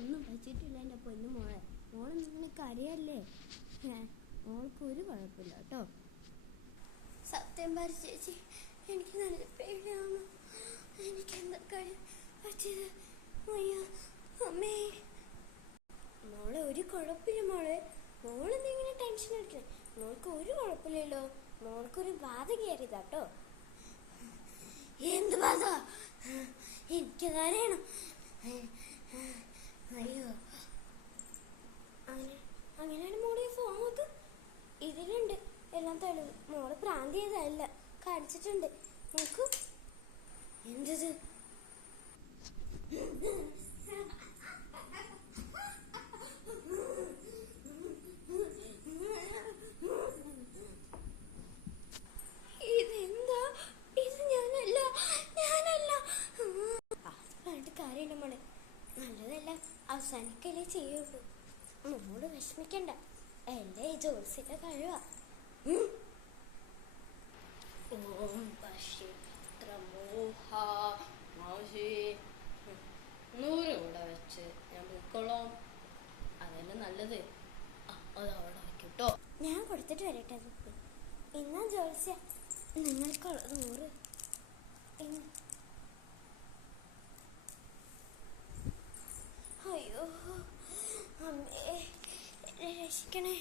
ഒന്നും വെച്ചിട്ടില്ല എൻ്റെ പൊന്നു മോളെ. മോള് നിനക്ക് അറിയല്ലേ, മോൾക്ക് ഒരു കുഴപ്പമില്ല കേട്ടോ. സത്യം പറ ചേച്ചി, എനിക്ക് നല്ല പേടിയാവുന്നു. എനിക്ക് എന്തൊക്കെ പറ്റിയത്? അയ്യോ അമ്മേ. മോളെ ഒരു കുഴപ്പമില്ല മോളെ. മോളെന്തെങ്കിലും ടെൻഷൻ എടുക്കണേ. മോൾക്ക് ഒരു കുഴപ്പമില്ലല്ലോ. മോൾക്കൊരു ബാധ കയറിയതാട്ടോ. എന്ത് ബാധ? എനിക്കതറിയണം. അയ്യോ അങ്ങനെയാണ് മോളെ. ഫോൺ നോക്ക്, ഇതിലുണ്ട് എല്ലാം തെളിവ്. മോള് പ്രാന്തി ചെയ്തല്ല, കാണിച്ചിട്ടുണ്ട്. നോക്കൂ. എന്തത്? ഇതെന്താ? ഇത് ഞാനല്ല. പറഞ്ഞിട്ട് കാര്യമില്ല മോളെ. നല്ലതല്ല അവസാനിക്കല്ലേ ചെയ്യുള്ളൂ. മോള് വിഷമിക്കണ്ട. എന്റെ ഈ ജോത്സ്യത്തെ കഴിവാ. ഓം നൂറ് ഇവിടെ വെച്ച് ഞാൻ പോയിക്കോളാം. അതന്നെ നല്ലത്. അത് അവിടെ വെക്കൂട്ടോ. ഞാൻ കൊടുത്തിട്ട് വരട്ടെ. ഇന്നാ ജോത്സ്യ നിങ്ങൾക്കുള്ള 100. അയ്യോ അമ്മേ, രക്ഷിക്കണേ.